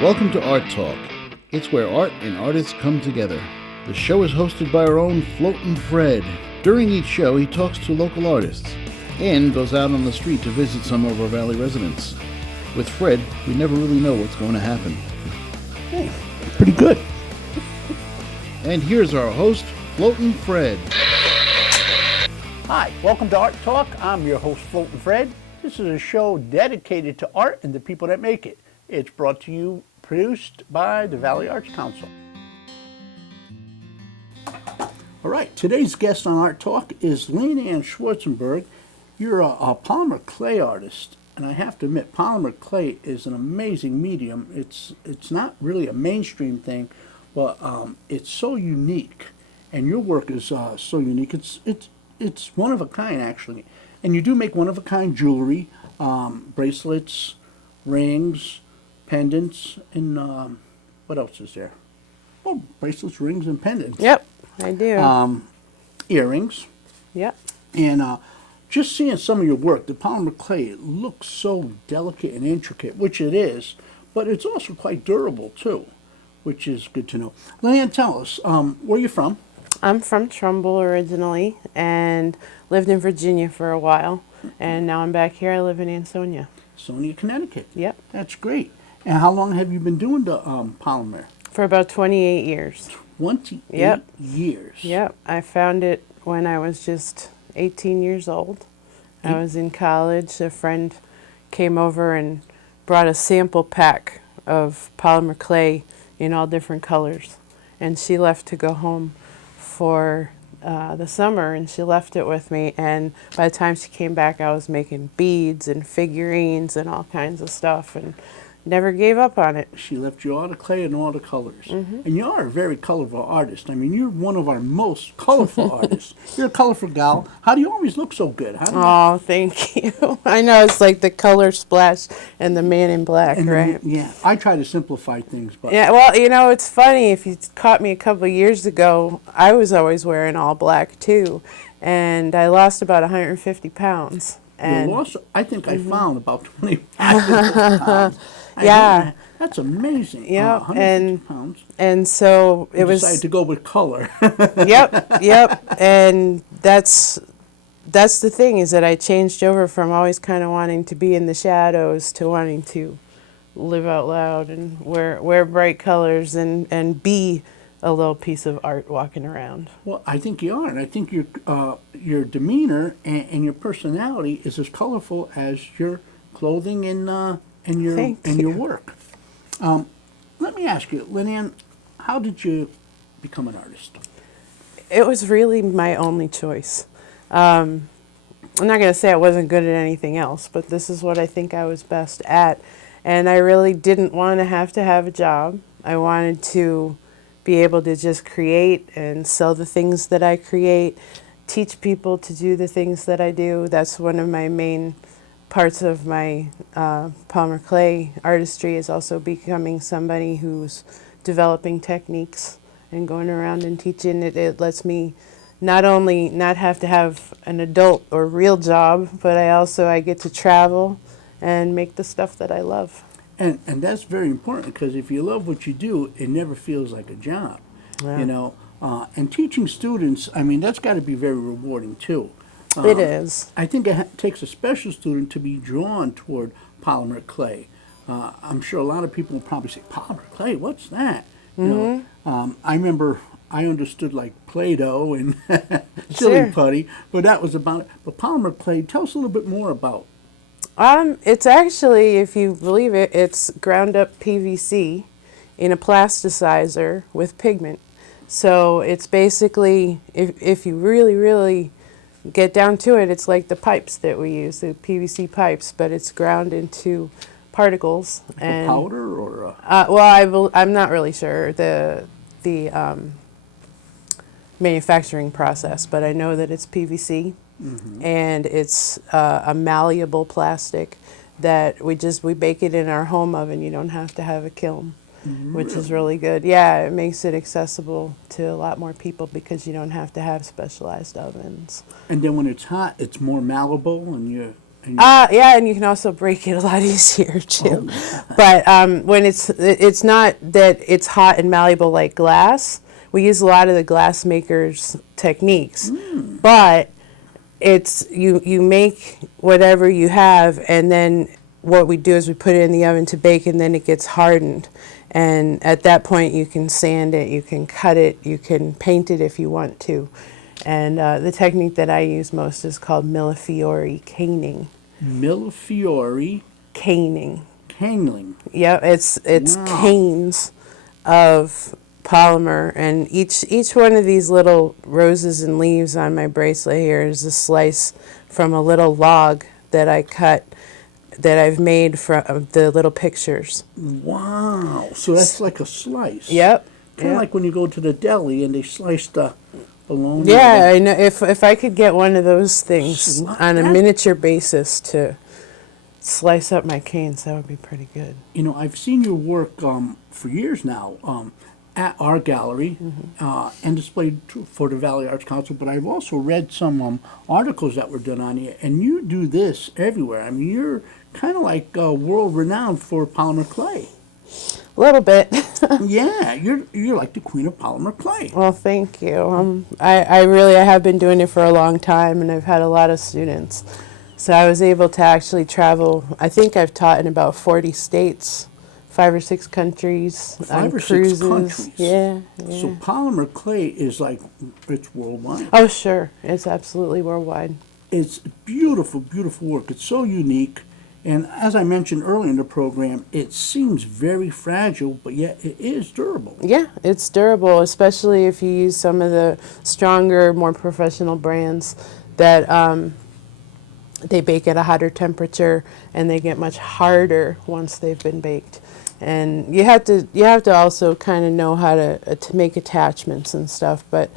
Welcome to Art Talk. It's where art and artists come together. The show is hosted by our own Floatin Fred. During each show, he talks to local artists and goes out on the street to visit some of our Valley residents. With Fred, we never really know what's going to happen. Hey, pretty good. And here's our host, Floatin Fred. Hi, welcome to Art Talk. I'm your host, Floatin Fred. This is a show dedicated to art and the people that make it. It's brought to you, produced by the Valley Arts Council. All right, today's guest on Art Talk is Leanne Schwarzenberg. You're a polymer clay artist, and I have to admit, polymer clay is an amazing medium. It's not really a mainstream thing, but it's so unique, and your work is so unique. It's one of a kind, actually, and you do make one of a kind jewelry, bracelets, rings, pendants, and what else is there? Oh, bracelets, rings, and pendants. Yep, I do. Earrings. Yep. And just seeing some of your work, the polymer clay, it looks so delicate and intricate, which it is, but it's also quite durable too, which is good to know. Leanne, tell us, where are you from? I'm from Trumbull originally and lived in Virginia for a while, and now I'm back here. I live in Ansonia. Ansonia, Connecticut. Yep. That's great. And how long have you been doing the polymer? For about 28 years. 28 years. Yep. I found it when I was just 18 years old. I was in college. A friend came over and brought a sample pack of polymer clay in all different colors. And she left to go home for the summer, and she left it with me. And by the time she came back, I was making beads and figurines and all kinds of stuff, and never gave up on it. She left you all the clay and all the colors. Mm-hmm. And you are a very colorful artist. I mean, you're one of our most colorful artists. You're a colorful gal. How do you always look so good? Oh, thank you. I know, it's like the color splash and the man in black, right? Yeah, I try to simplify things. But yeah, well, you know, it's funny. If you caught me a couple of years ago, I was always wearing all black, too. And I lost about 150 pounds. And you lost, I think I found about 25 pounds. Yeah. That's amazing. Yeah, 150 pounds. And so it was. Decided to go with color. Yep. And that's the thing, is that I changed over from always kind of wanting to be in the shadows to wanting to live out loud and wear bright colors and be a little piece of art walking around. Well, I think you are, and I think your demeanor and your personality is as colorful as your clothing and your work. Let me ask you, Leanne, how did you become an artist? It was really my only choice. I'm not going to say I wasn't good at anything else, but this is what I think I was best at. And I really didn't want to have a job. I wanted to be able to just create and sell the things that I create, teach people to do the things that I do. That's one of my main parts of my polymer clay artistry, is also becoming somebody who's developing techniques and going around and teaching. It lets me not only not have to have an adult or real job, but I get to travel and make the stuff that I love. And that's very important, because if you love what you do, it never feels like a job. Yeah. You know, and teaching students, I mean, that's got to be very rewarding too. It is. I think it takes a special student to be drawn toward polymer clay. I'm sure a lot of people will probably say, polymer clay, what's that? Mm-hmm. You know, I remember I understood like Play-Doh and silly putty, but that was about it. But polymer clay, tell us a little bit more about. It's actually, if you believe it, it's ground up PVC in a plasticizer with pigment. So it's basically, if you really, really get down to it, it's like the pipes that we use, the PVC pipes, but it's ground into particles. Like and a powder or I'm not really sure the manufacturing process, but I know that it's PVC. Mm-hmm. And it's a malleable plastic that we bake it in our home oven. You don't have to have a kiln, which is really good. Yeah, it makes it accessible to a lot more people because you don't have to have specialized ovens. And then when it's hot, it's more malleable, and Yeah, and you can also break it a lot easier too. But when it's not that it's hot and malleable like glass. We use a lot of the glass makers' techniques, but it's you make whatever you have, and then what we do is we put it in the oven to bake, and then it gets hardened. And at that point, you can sand it, you can cut it, you can paint it if you want to. And the technique that I use most is called millefiori caning. Millefiori Caning. Caning. Yeah, it's Wow. canes of polymer, and each one of these little roses and leaves on my bracelet here is a slice from a little log that I cut, that I've made from the little pictures. Wow. So that's like a slice. Yep. Kind of like when you go to the deli and they slice the bologna. Yeah, I know. If I could get one of those things Sli- on a that- miniature basis to slice up my canes, that would be pretty good. You know, I've seen your work for years now at our gallery and displayed for the Valley Arts Council, but I've also read some articles that were done on you, and you do this everywhere. I mean, you're kind of like world-renowned for polymer clay. A little bit. Yeah, you're like the queen of polymer clay. Well, thank you. I have been doing it for a long time, and I've had a lot of students. So I was able to actually travel. I think I've taught in about 40 states, 5 or 6 countries. 5 or 6 cruises. countries. Yeah. So polymer clay is like, it's worldwide. Oh, sure. It's absolutely worldwide. It's beautiful, beautiful work. It's so unique. And as I mentioned earlier in the program, it seems very fragile, but yet it is durable. Yeah, it's durable, especially if you use some of the stronger, more professional brands that they bake at a hotter temperature, and they get much harder once they've been baked. And you have to also kind of know how to make attachments and stuff, but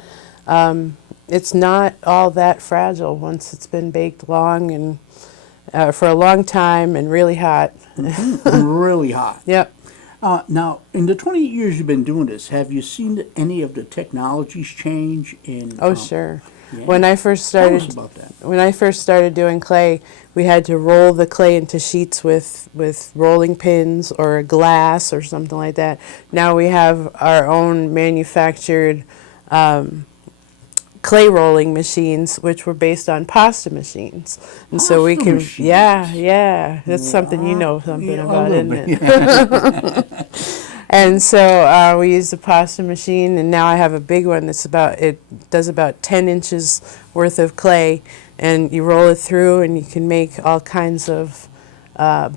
it's not all that fragile once it's been baked long and for a long time and really hot. Really hot. Yep. Now, in the 20 years you've been doing this, have you seen any of the technologies change in? Oh, sure. Yeah. When I first Tell started, us about that. when I first started doing clay, we had to roll the clay into sheets with rolling pins or a glass or something like that. Now we have our own manufactured clay rolling machines, which were based on pasta machines, and so we Pasta can, machines? yeah, that's something you know something Yeah, a about, little isn't bit. it? And so we used a pasta machine, and now I have a big one it does about 10 inches worth of clay, and you roll it through, and you can make all kinds of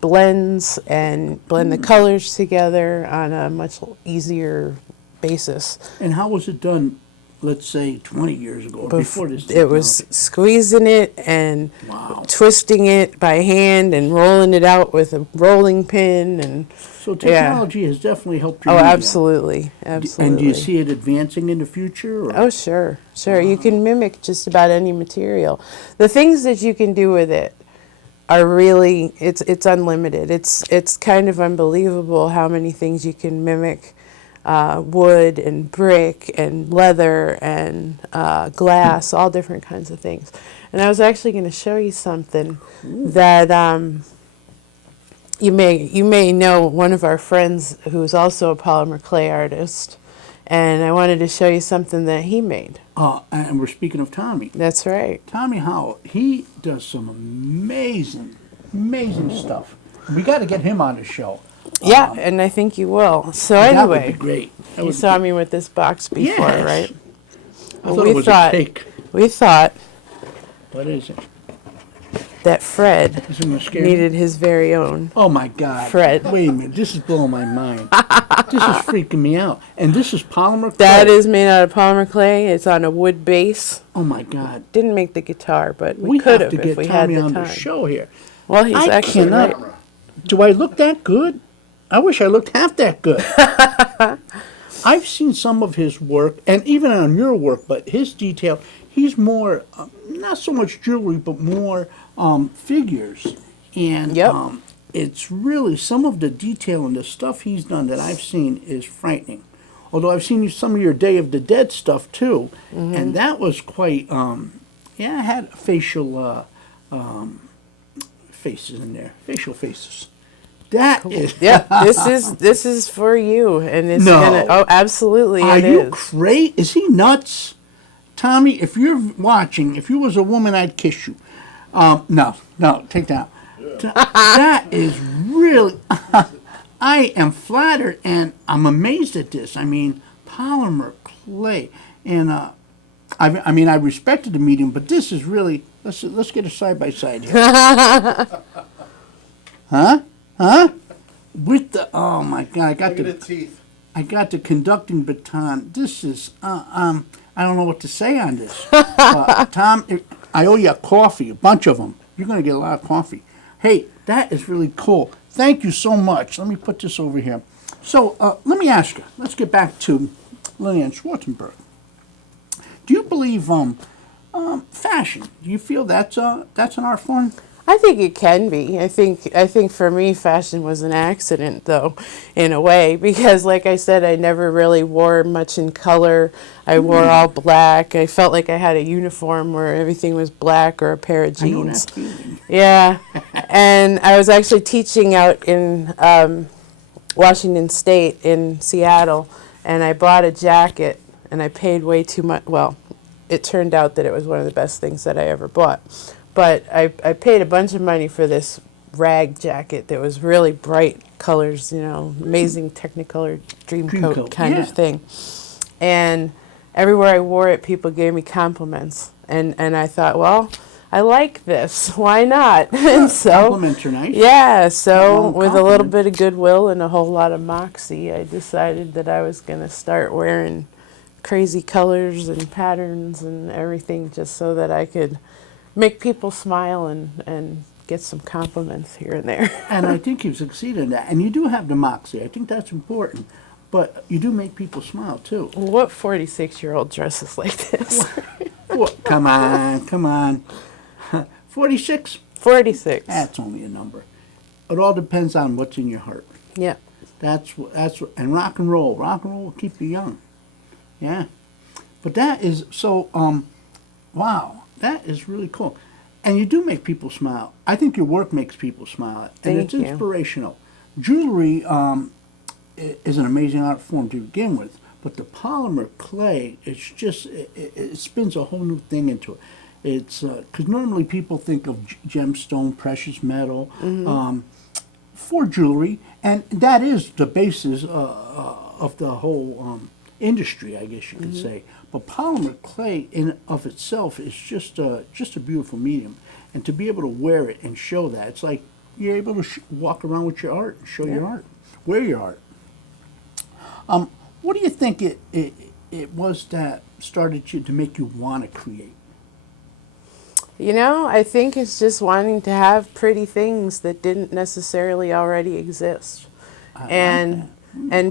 blends and blend the colors together on a much easier basis. And how was it done, let's say, 20 years ago, or before this It was technology? squeezing it and Wow. twisting it by hand and rolling it out with a rolling pin, and So technology has definitely helped you. oh, do that. absolutely, absolutely. And do you see it advancing in the future? Or? Oh, sure. You can mimic just about any material. The things that you can do with it are really, it's unlimited. It's kind of unbelievable how many things you can mimic. Wood and brick and leather and glass, all different kinds of things. And I was actually going to show you something that you may know, one of our friends who's also a polymer clay artist, and I wanted to show you something that he made. And we're speaking of Tommy. That's right. Tommy Howell, he does some amazing, amazing stuff. We got to get him on the show. Yeah, and I think you will. So That would anyway, be great. That you would saw be- me with this box before, Yes. right? I thought it was a cake. We thought What is it? that Fred Is it gonna scare me? needed his very own. Oh my God. Fred. Wait a minute. This is blowing my mind. This is freaking me out. And this is polymer clay. That is made out of polymer clay. It's on a wood base. Oh my God. Didn't make the guitar, but we We could have have to if get we had Tommy the on time. the show here. Well, he's I actually cannot. right. Do I look that good? I wish I looked half that good. I've seen some of his work, and even on your work, but his detail, he's more, not so much jewelry, but more figures. And Yep. it's really, some of the detail and the stuff he's done that I've seen is frightening. Although I've seen some of your Day of the Dead stuff too, and that was quite, it had facial faces in there, facial faces. That is Yep, this is for you, and it's No. gonna. Oh, absolutely, Are it you is. crazy? Is he nuts? Tommy, if you're watching, if you was a woman, I'd kiss you. No, take that. That is really. I am flattered and I'm amazed at this. I mean, polymer clay, and I respected the medium, but this is really. Let's get a side by side here. Huh? With the my God, Look at the teeth. I got the conducting baton. This is, I don't know what to say on this. Tom, I owe you a coffee, a bunch of them. You're going to get a lot of coffee. Hey, that is really cool. Thank you so much. Let me put this over here. So, let me ask you. Let's get back to Lillian Schwarzenberg. Do you believe fashion? Do you feel that's an art form? I think it can be. I think for me, fashion was an accident, though, in a way, because, like I said, I never really wore much in color. I wore all black. I felt like I had a uniform where everything was black or a pair of I know jeans. that feeling. Yeah, and I was actually teaching out in Washington State in Seattle, and I bought a jacket, and I paid way too much. Well, it turned out that it was one of the best things that I ever bought. But I paid a bunch of money for this rag jacket that was really bright colors, amazing Technicolor Dreamcoat kind of thing. And everywhere I wore it, people gave me compliments. And I thought, well, I like this. Why not? And so, Compliments are nice. yeah, so Well, with a little compliment. bit of goodwill and a whole lot of moxie, I decided that I was going to start wearing crazy colors and patterns and everything just so that I could make people smile and get some compliments here and there. And I think you've succeeded in that. And you do have the moxie. I think that's important. But you do make people smile, too. What 46-year-old dresses like this? Come on. 46? 46. That's only a number. It all depends on what's in your heart. Yeah. And rock and roll. Rock and roll will keep you young. Yeah. But that is so, wow. That is really cool. And you do make people smile. I think your work makes people smile. And Thank it's you. inspirational. Jewelry is an amazing art form to begin with. But the polymer clay, it's just, it spins a whole new thing into it. It's, because normally people think of gemstone, precious metal, for jewelry. And that is the basis of the whole industry, I guess you could say. But polymer clay in of itself is just a beautiful medium, and to be able to wear it and show that, it's like you're able to walk around with your art and show your art, wear your art. What do you think it was that started you to make you want to create? I think it's just wanting to have pretty things that didn't necessarily already exist, and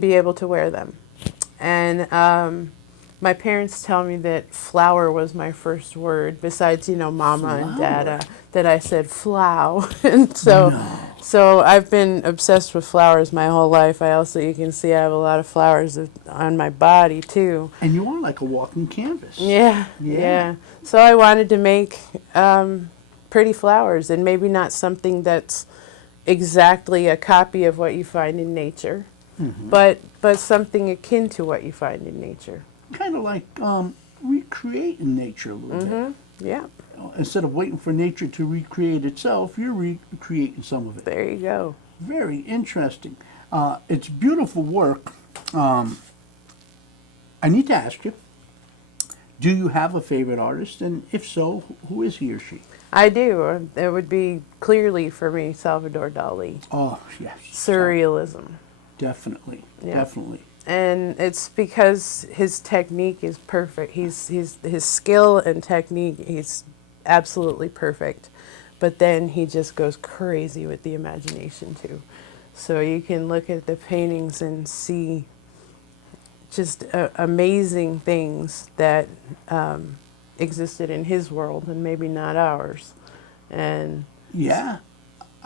be able to wear them. And my parents tell me that flower was my first word, besides, mama and dada, that I said flow. And so I've been obsessed with flowers my whole life. You can see I have a lot of flowers on my body, too. And you are like a walking canvas. Yeah. So I wanted to make pretty flowers, and maybe not something that's exactly a copy of what you find in nature, but something akin to what you find in nature. Kind of like recreating nature a little bit. Yeah. Instead of waiting for nature to recreate itself, you're recreating some of it. There you go. Very interesting. It's beautiful work. I need to ask you, do you have a favorite artist? And if so, who is he or she? I do. It would be clearly for me Salvador Dali. Oh, yes. Surrealism. Definitely. Yeah. Definitely. And it's because his technique is perfect. His skill and technique, he's absolutely perfect. But then he just goes crazy with the imagination too. So you can look at the paintings and see just amazing things that existed in his world and maybe not ours. And Yeah.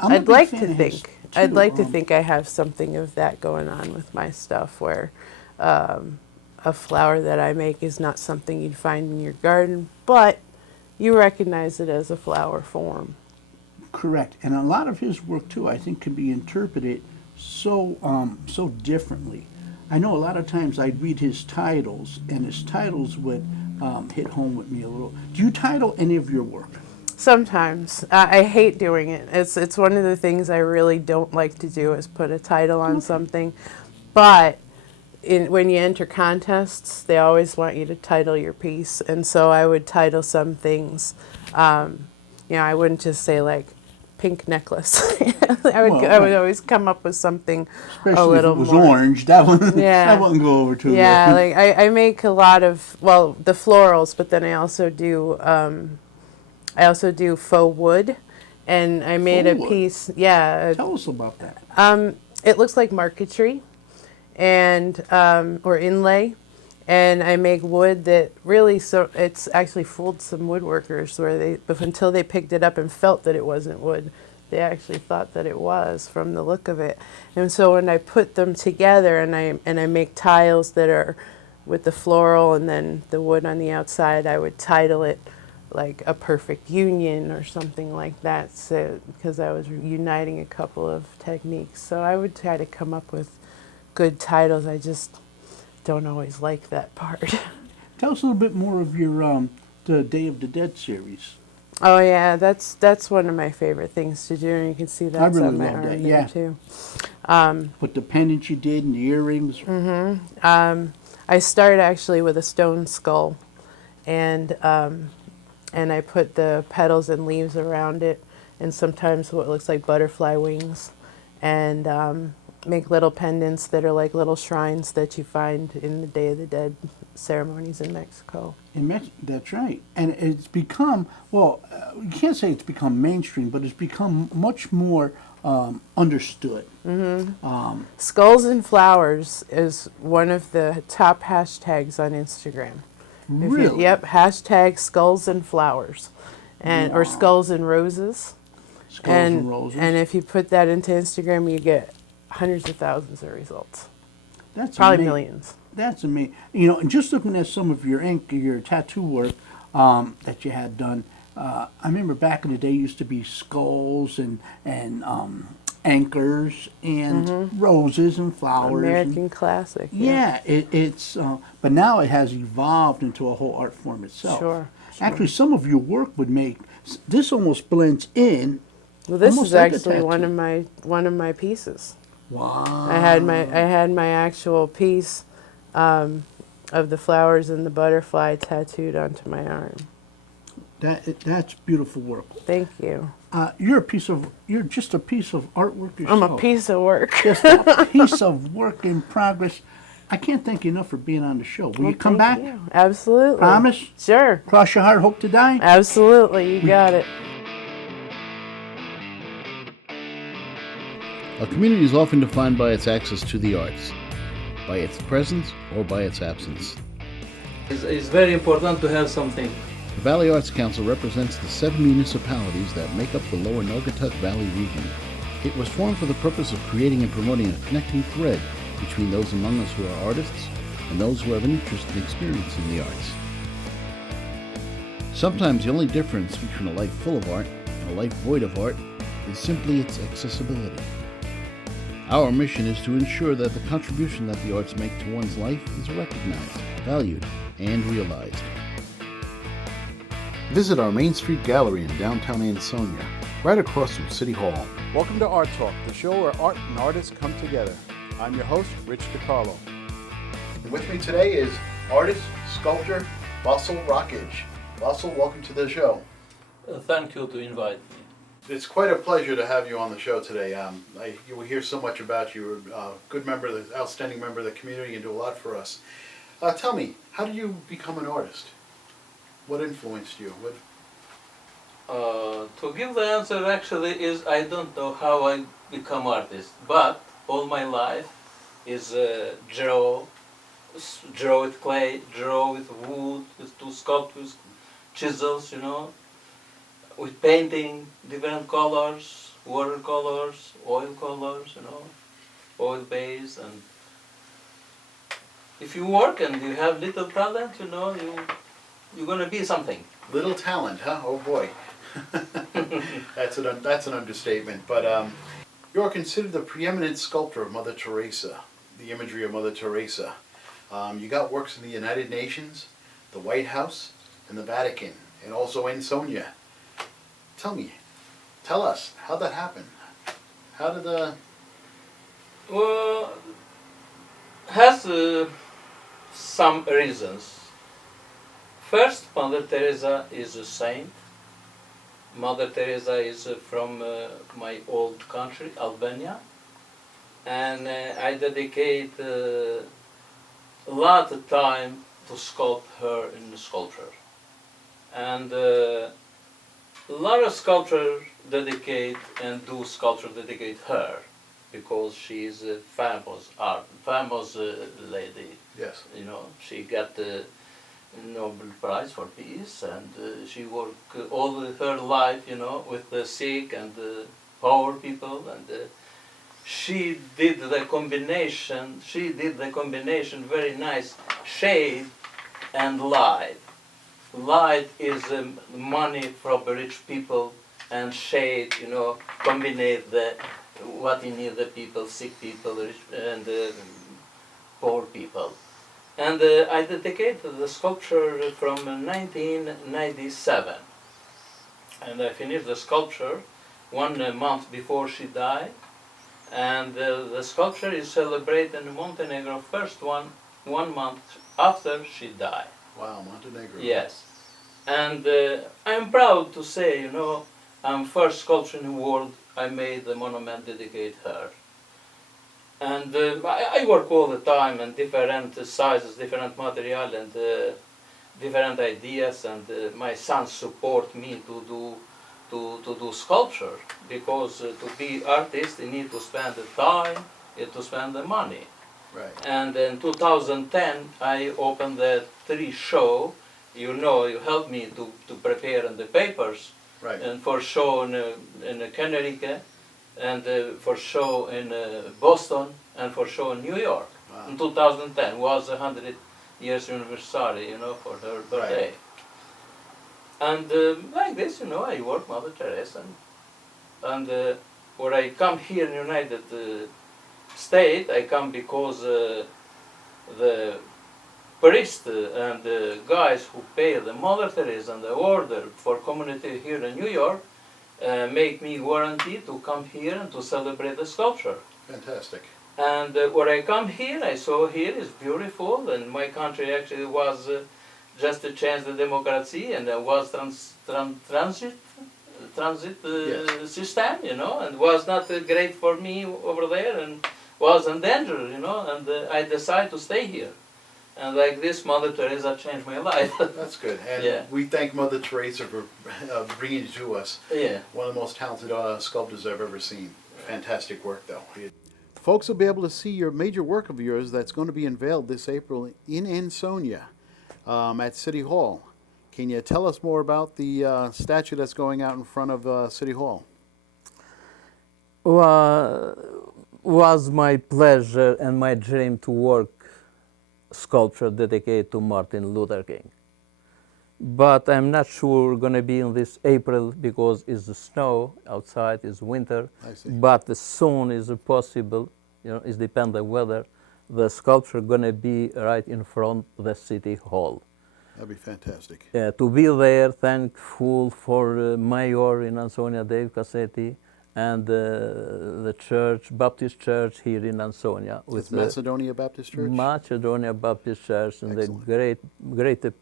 I'd like to think I have something of that going on with my stuff, where a flower that I make is not something you'd find in your garden, but you recognize it as a flower form. Correct. And a lot of his work too, I think, can be interpreted so differently. I know a lot of times I'd read his titles, and his titles would hit home with me a little. Do you title any of your work? Sometimes. I hate doing it. It's one of the things I really don't like to do is put a title on something. But when you enter contests, they always want you to title your piece. And so I would title some things. I wouldn't just say like pink necklace. I would always come up with something Especially a little if it was more. orange, that wouldn't go over too Yeah, well. like I make a lot of, well, the florals, but then I also do faux wood, and I made Faux a wood? piece. Yeah, Tell us about that. it looks like marquetry, and or inlay, and I make wood that really, so it's actually fooled some woodworkers where until they picked it up and felt that it wasn't wood, they actually thought that it was from the look of it. And so when I put them together and I make tiles that are with the floral and then the wood on the outside, I would title it like A Perfect Union or something like that, so because I was uniting a couple of techniques. So I would try to come up with good titles. I just don't always like that part. Tell us a little bit more of your the Day of the Dead series. Oh yeah, that's one of my favorite things to do, and you can see that's really on my love arm that, there yeah. too. But the pendants you did and the earrings. I started actually with a stone skull, and I put the petals and leaves around it, and sometimes what looks like butterfly wings, and make little pendants that are like little shrines that you find in the Day of the Dead ceremonies in Mexico. That's right. And it's become, well, you can't say it's become mainstream, but it's become much more understood. Skulls and Flowers is one of the top hashtags on Instagram. Really? Yep, hashtag Skulls and Flowers, or Skulls and Roses. Skulls and Roses. And if you put that into Instagram, you get hundreds of thousands of results. That's Probably amazing. millions. That's amazing. You know, and just looking at some of your ink, your tattoo work that you had done, I remember back in the day used to be skulls and anchors and roses and flowers. American classic. Yeah, it's but now it has evolved into a whole art form itself. Sure. Actually, some of your work would make this almost blends in. Well, this almost is like a actually tattoo. one of my pieces. Wow. I had my actual piece of the flowers and the butterfly tattooed onto my arm. That's beautiful work. Thank you. You're just a piece of artwork yourself. I'm a piece of work. Just a piece of work in progress. I can't thank you enough for being on the show. Will you come back? You. Absolutely. Promise? Sure. Cross your heart, hope to die? Absolutely. You got it. A community is often defined by its access to the arts, by its presence or by its absence. It's very important to have something. The Valley Arts Council represents the 7 municipalities that make up the lower Naugatuck Valley region. It was formed for the purpose of creating and promoting a connecting thread between those among us who are artists and those who have an interest in experiencing the arts. Sometimes the only difference between a life full of art and a life void of art is simply its accessibility. Our mission is to ensure that the contribution that the arts make to one's life is recognized, valued, and realized. Visit our Main Street Gallery in downtown Ansonia, right across from City Hall. Welcome to Art Talk, the show where art and artists come together. I'm your host, Rich DiCarlo. And with me today is artist, sculptor, Massiello Rockage. Massiello, welcome to the show. Thank you to invite me. It's quite a pleasure to have you on the show today. You will hear so much about you. You're a good member, outstanding member of the community, and do a lot for us. Tell me, how did you become an artist? What influenced you? To give the answer actually is I don't know how I become artist, but all my life is draw with clay, draw with wood, to sculpt with chisels, with painting, different colors, watercolors, oil colors, oil base, and if you work and you have little talent, you're gonna be something. Little talent, huh? Oh boy. That's an understatement. But you're considered the preeminent sculptor of Mother Teresa, the imagery of Mother Teresa. You got works in the United Nations, the White House, and the Vatican, and also in Sonia. Tell us, how'd that happen? How did the... Well, has some reasons. First, Mother Teresa is a saint. Mother Teresa is from my old country, Albania, and I dedicate a lot of time to sculpt her in the sculpture. And a lot of sculptors dedicate and do sculpture dedicate her because she is a famous lady. Yes. You know, she got the Nobel Prize for Peace, and she worked all her life, you know, with the sick and the poor people, and she did the combination. She did the combination very nice, shade and light. Light is money from rich people, and shade, you know, combine the what you need the people, sick people, rich, and poor people. And I dedicated the sculpture from 1997. And I finished the sculpture 1 month before she died. And the sculpture is celebrated in Montenegro, first 1 month after she died. Wow, Montenegro. Yes. And I'm proud to say, you know, I'm first sculpture in the world I made the monument dedicate her. And I work all the time in different sizes, different material, and different ideas. And my sons support me to do sculpture because to be artist, you need to spend the time, to spend the money. Right. And in 2010, I opened the 3 show. You know, you helped me to prepare in the papers. Right. And for show in Connecticut, and for show in Boston, and for show in New York. Wow. In 2010 was 100 years anniversary, you know, for her birthday. Right. And like this, you know, I work Mother Teresa, and when I come here in United States, I come because the priest and the guys who pay the Mother Teresa and the order for community here in New York make me warranty to come here and to celebrate the sculpture. Fantastic. And when I come here, I saw here is beautiful, and my country actually was just to change the democracy, and there was transit Yes. system, you know, and was not great for me over there, and was in danger, you know, and I decided to stay here. And like this, Mother Teresa changed my life. That's good. And Yeah. we thank Mother Teresa for bringing you to us. Yeah. One of the most talented sculptors I've ever seen. Fantastic work, though. Folks will be able to see your major work of yours that's going to be unveiled this April in Ansonia at City Hall. Can you tell us more about the statue that's going out in front of City Hall? Was my pleasure and my dream to work sculpture dedicated to Martin Luther King. But I'm not sure going to be in this April because it's the snow outside, it's winter. I see. But as soon as possible, you know, it depends on the weather, the sculpture going to be right in front of the City Hall. That'd be fantastic. To be there, thankful for Mayor in Ansonia, Dave Cassetti, and the church, Baptist Church here in Ansonia. With Macedonia Baptist Church? Macedonia Baptist Church, and Excellent. the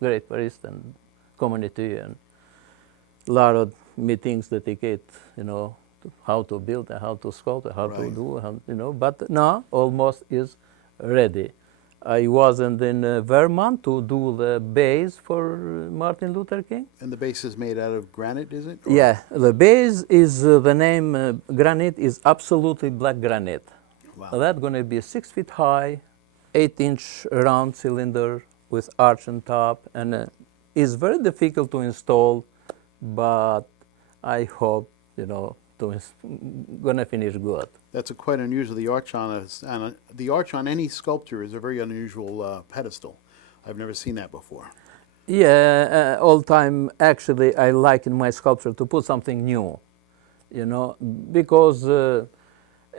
great priest and community, and a lot of meetings dedicated, you know, to how to build and how to sculpt, how to Right. do, you know. But now almost is ready. I was in Vermont to do the base for Martin Luther King. And the base is made out of granite, is it? Or- Yeah, the base is the name granite is absolutely black granite. Wow. That's going to be 6 feet high, 8-inch round cylinder with arch on top, and it's very difficult to install, but I hope, you know, gonna finish good. That's quite unusual. The arch the arch on any sculpture is a very unusual pedestal. I've never seen that before. Yeah, all time actually I like in my sculpture to put something new, you know, because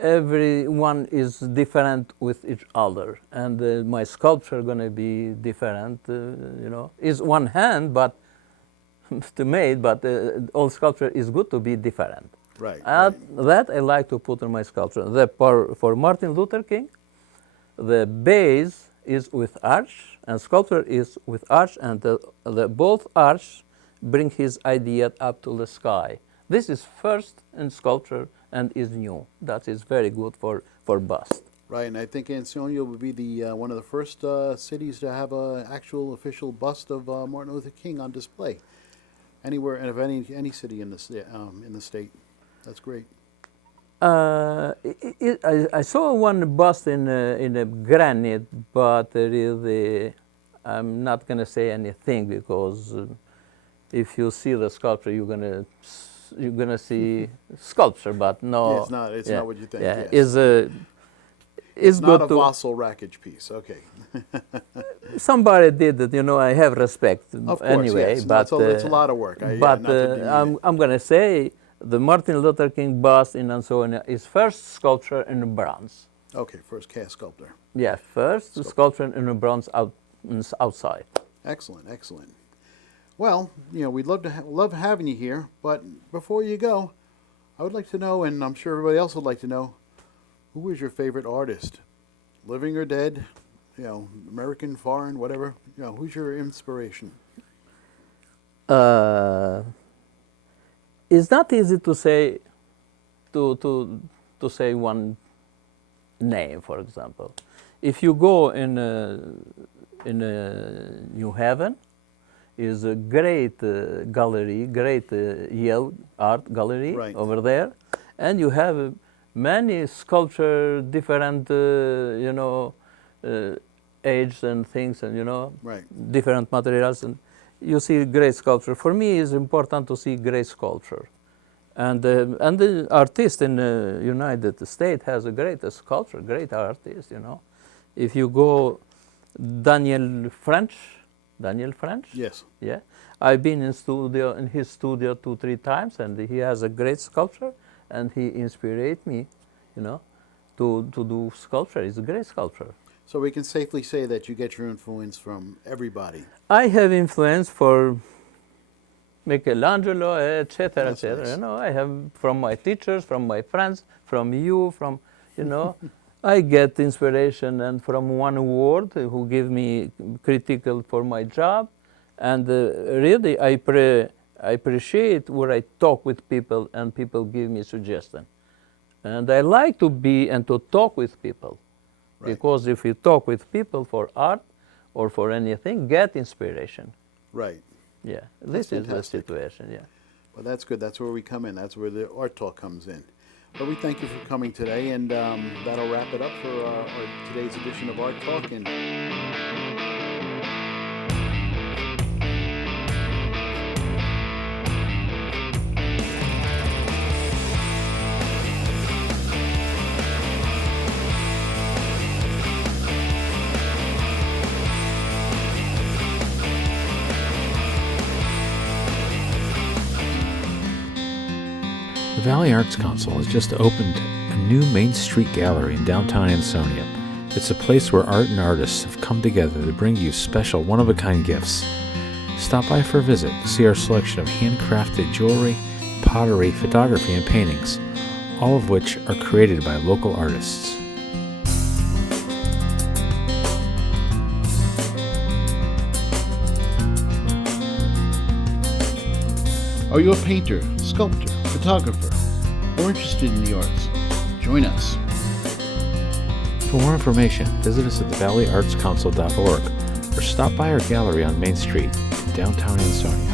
everyone is different with each other, and my sculpture gonna be different, you know. Is one hand, but to made, but all sculpture is good to be different. Right, And right. that I like to put in my sculpture. For Martin Luther King, the base is with arch, and sculpture is with arch, and the both arch bring his idea up to the sky. This is first in sculpture and is new. That is very good for bust. Right, and I think Ansonia would be the one of the first cities to have an actual official bust of Martin Luther King on display anywhere and of any city in the state. That's great. I saw one bust in a granite, but really, I'm not gonna say anything because if you see the sculpture, you're gonna see sculpture, but no. Yeah, it's not. It's not what you think. Yeah, Yes. it's not good a to. fossil wreckage piece. Okay. Somebody did it, you know. I have respect Of course. anyway, Yes. No, but it's a lot of work. but not to demean it. I'm gonna say the Martin Luther King bust in Ansonia is first sculpture in bronze. Okay, first cast sculptor. Yeah, first sculpture in bronze outside. Excellent, excellent. Well, we'd love to love having you here, but before you go, I would like to know, and I'm sure everybody else would like to know, who is your favorite artist, living or dead? American, foreign, whatever. Who's your inspiration? It's not easy to say to say one name, for example. If you go in New Haven, is a great gallery, great Yale art gallery Right. over there, and you have many sculpture, different age and things, and Right. different materials, and you see great sculpture. For me, it's important to see great sculpture, and the artist in the United States has a great sculpture, great artist. If you go, Daniel French. Yes. Yeah, I've been in his studio 2-3 times, and he has a great sculpture, and he inspired me, to do sculpture. It's a great sculpture. So we can safely say that you get your influence from everybody. I have influence for Michelangelo, etc., That's etc. nice. I have from my teachers, from my friends, from you, I get inspiration and from one word who give me critical for my job, and really I appreciate where I talk with people and people give me suggestion, and I like to be and to talk with people, Right. because if you talk with people for art or for anything, get inspiration. Right. Yeah, That's this is the fantastic. situation. Yeah. Well, that's good. That's where we come in. That's where the art talk comes in. But we thank you for coming today, and that'll wrap it up for today's edition of Art Talk. And The Valley Arts Council has just opened a new Main Street gallery in downtown Ansonia. It's a place where art and artists have come together to bring you special one-of-a-kind gifts. Stop by for a visit to see our selection of handcrafted jewelry, pottery, photography, and paintings, all of which are created by local artists. Are you a painter, sculptor, photographer, or interested in the arts? Join us. For more information, visit us at thevalleyartscouncil.org or stop by our gallery on Main Street in downtown Ansonia.